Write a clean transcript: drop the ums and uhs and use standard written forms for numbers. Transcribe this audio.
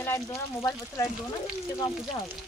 ये लाइट दो ना, मोबाइल पर लाइट दो ना, इससे कहाँ पूजा होगा।